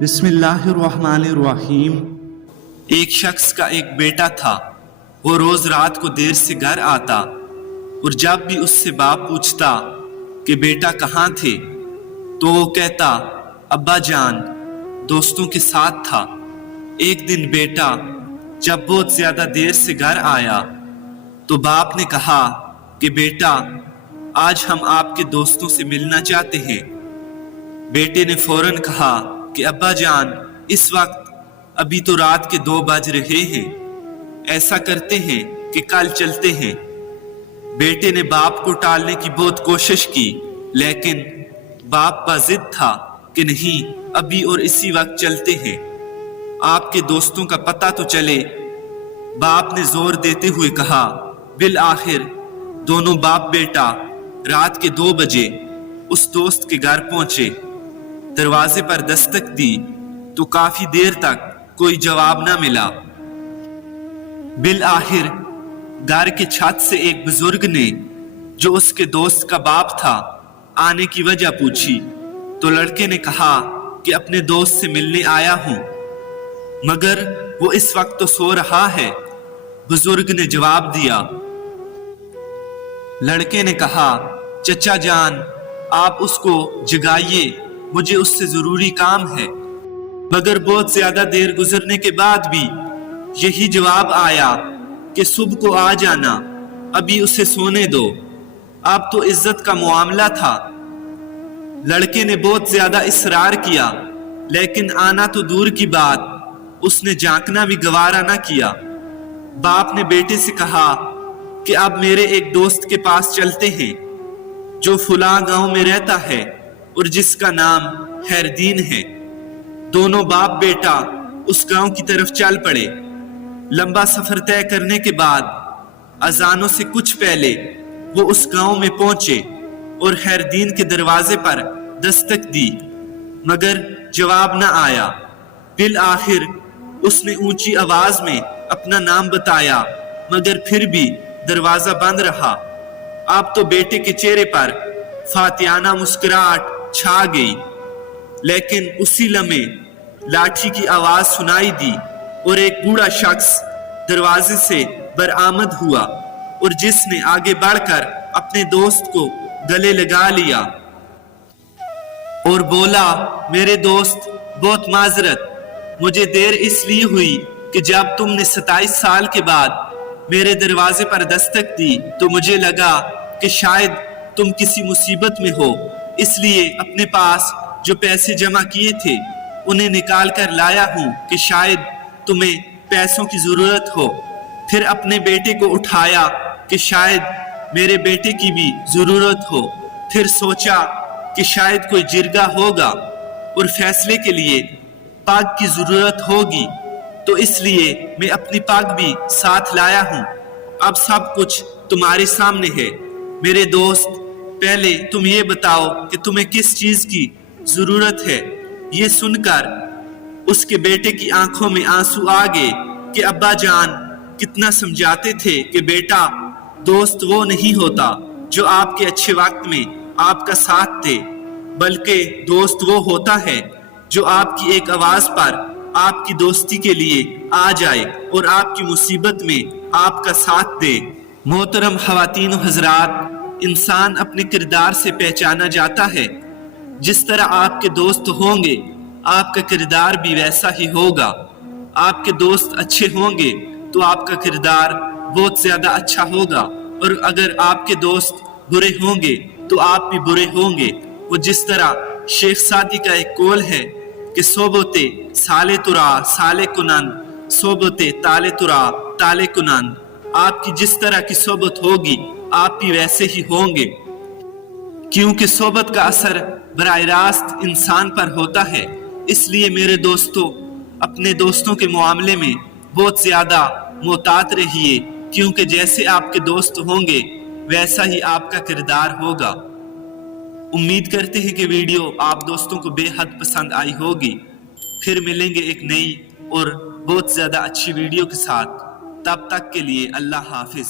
बिस्मिल्लाहिर्रहमानिर्रहीम। एक शख्स का एक बेटा था। वो रोज रात को देर से घर आता और जब भी उससे बाप पूछता कि बेटा कहाँ थे, तो वो कहता अब्बा जान दोस्तों के साथ था। एक दिन बेटा जब बहुत ज्यादा देर से घर आया तो बाप ने कहा कि बेटा आज हम आपके दोस्तों से मिलना चाहते हैं। बेटे ने फौरन कहा कि अब्बा जान इस वक्त अभी तो रात के 2 बज रहे हैं, ऐसा करते हैं कि कल चलते हैं। बेटे ने बाप को टालने की बहुत कोशिश की, लेकिन बाप पर जिद था कि नहीं अभी और इसी वक्त चलते हैं, आपके दोस्तों का पता तो चले। बाप ने जोर देते हुए कहा। बिल आखिर दोनों बाप बेटा रात के 2 बजे उस दोस्त के घर पहुंचे। दरवाजे पर दस्तक दी तो काफी देर तक कोई जवाब ना मिला। बिल आखिर घर के छत से एक बुजुर्ग ने, जो उसके दोस्त का बाप था, आने की वजह पूछी तो लड़के ने कहा कि अपने दोस्त से मिलने आया हूं, मगर वो इस वक्त तो सो रहा है। बुजुर्ग ने जवाब दिया। लड़के ने कहा चचा जान आप उसको जगाइए, मुझे उससे जरूरी काम है। मगर बहुत ज्यादा देर गुजरने के बाद भी यही जवाब आया कि सुबह को आ जाना, अभी उसे सोने दो। अब तो इज्जत का मामला था। लड़के ने बहुत ज्यादा इसरार किया, लेकिन आना तो दूर की बात, उसने झांकना भी गवारा ना किया। बाप ने बेटे से कहा कि अब मेरे एक दोस्त के पास चलते हैं, जो फुला गांव में रहता है और जिसका नाम खैरदीन है। दोनों बाप बेटा उस गांव की तरफ चल पड़े। लंबा सफर तय करने के बाद अजानों से कुछ पहले वो उस गांव में पहुंचे और खैरदीन के दरवाजे पर दस्तक दी, मगर जवाब न आया। बिल आखिर उसने ऊंची आवाज में अपना नाम बताया, मगर फिर भी दरवाजा बंद रहा। अब तो बेटे के चेहरे पर फातियाना मुस्कुराहट छा गई, लेकिन उसी लम्हे लाठी की आवाज सुनाई दी और एक बूढ़ा शख्स दरवाजे से बरामद हुआ और जिसने आगे बढ़कर अपने दोस्त को गले लगा लिया और बोला, मेरे दोस्त बहुत माजरत, मुझे देर इसलिए हुई कि जब तुमने 27 साल के बाद मेरे दरवाजे पर दस्तक दी तो मुझे लगा कि शायद तुम किसी मुसीबत में हो, इसलिए अपने पास जो पैसे जमा किए थे उन्हें निकाल कर लाया हूं कि शायद तुम्हें पैसों की जरूरत हो। फिर अपने बेटे को उठाया कि शायद मेरे बेटे की भी जरूरत हो। फिर सोचा कि शायद कोई जिरगा होगा और फैसले के लिए पग की जरूरत होगी, तो इसलिए मैं अपनी पग भी साथ लाया हूं। अब सब कुछ तुम्हारे सामने है। मेरे दोस्त, पहले तुम ये बताओ कि तुम्हें किस चीज की जरूरत है। ये सुनकर उसके बेटे की आंखों में आंसू आ गए कि अब्बा जान कितना समझाते थे कि बेटा दोस्त वो नहीं होता जो आपके अच्छे वक्त में आपका साथ दे, बल्कि दोस्त वो होता है जो आपकी एक आवाज पर आपकी दोस्ती के लिए आ जाए और आपकी मुसीबत में आपका साथ दे। मोहतरम ख़वातीन व हज़रात, इंसान अपने किरदार से पहचाना जाता है। जिस तरह आपके दोस्त होंगे आपका किरदार भी वैसा ही होगा। आपके दोस्त अच्छे होंगे तो आपका किरदार बहुत ज्यादा अच्छा होगा, और अगर आपके दोस्त बुरे होंगे तो आप भी बुरे होंगे। वो जिस तरह शेख सादी का एक कौल है कि सोबते साले तुरा साले कुनन, सोबते ताले तुरा ताले कुनन। आपकी जिस तरह की सोबत होगी आप भी वैसे ही होंगे, क्योंकि सोबत का असर बराह रास्त इंसान पर होता है। इसलिए मेरे दोस्तों, अपने दोस्तों के मामले में बहुत ज्यादा मोहतात रहिए, क्योंकि जैसे आपके दोस्त होंगे वैसा ही आपका किरदार होगा। उम्मीद करते हैं कि वीडियो आप दोस्तों को बेहद पसंद आई होगी। फिर मिलेंगे एक नई और बहुत ज्यादा अच्छी वीडियो के साथ। तब तक के लिए अल्लाह हाफिज।